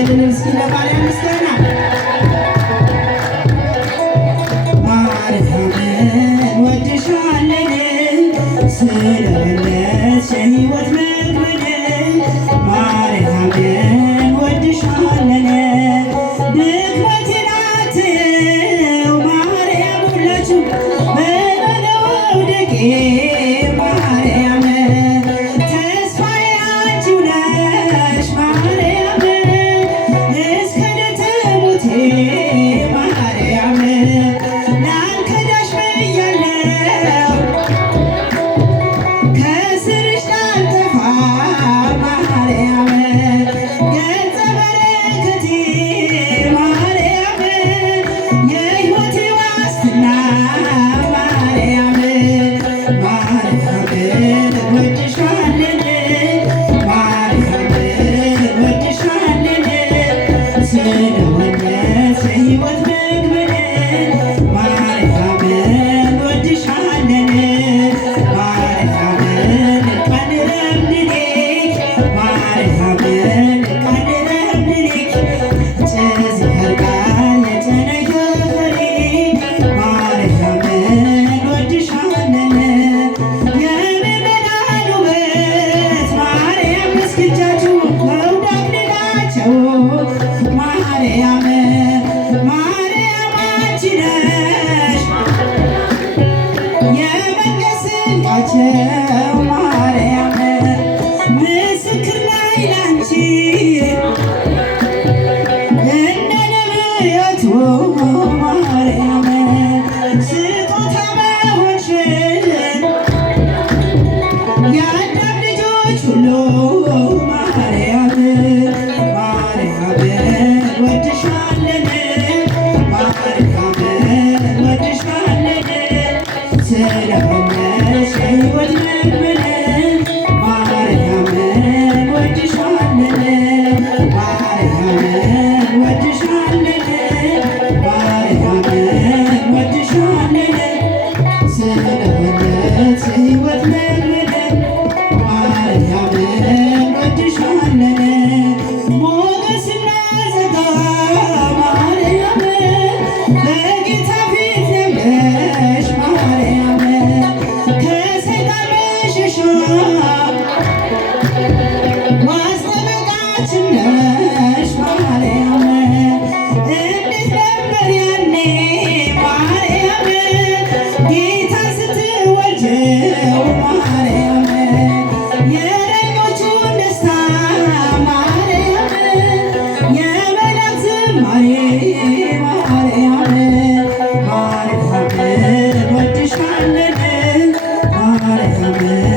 እስኪ ለማርያም ምስጋና ማርያምን ወድሻለን ስለወለድሽ የሕይወት መግቢያ ማርያምን ወድሻለን ድክመቴን አትየው ማርያም ሁላችሁ በመውደቄ ማርያም ተስፋዬ አንቺው ነሽ ማርያም እስከ ዕለተ ሞቴ ማርያም ላልከዳሽ ብያለሁ ከስርሽ ላልጠፋ ማርያም ገጸ በረከቴ ማርያም የሕይወቴ ዋስትና ማርያም ማርያምን እንወድሻለን ማርያምን እንወድሻለን ስለወለድሽ የሕይወት መግቢያ ማርያምን እንወድሻለን ማርያምን ቃል ረምንኔክ ማርያምን ቃል ረምንኔክ ጭዝ ያርጋል የጨነገፈሬ ማርያምን እንወድሻለን የምእመናን ውበት ማርያም እስክጃችሁ መውደቅ ልላቸው ማርያም ማርያም አንቺ ነሽ የመንገድ ስንቃቸው ማርያም ምስክር ነኝ ላንቺ እንደ ነቢያቱ ማርያም ስጦታ መሆንሽን የአዳም ልጆች ሁሉ ማርያም ማርያምን ወድሻለን ማርያምን ወድሻለን ስለሆነሽ የሕይወት መግቢያ ማርያምን ወድሻለን ማርያምን ወድሻለን ማርያምን ወድሻለን ስለሆነሽ የሕይወት መግቢያ ማርያምን ወድሻለን ሞገስና ጸጋ ማርያም በጌታ ፊት ያለሽ ማርያም ከሰይጣን መሸሻ ዋስ ጠበቃችን ነሽ ማርያም እንዴት ነበር ያኔ ማርያም ጌታን ስትወልጂው ማርያም የእረኞቹን ደስታ ማርያም የመላእክት ዝማሬ ማርያም ማርያምን እንወድሻለን ማርያምን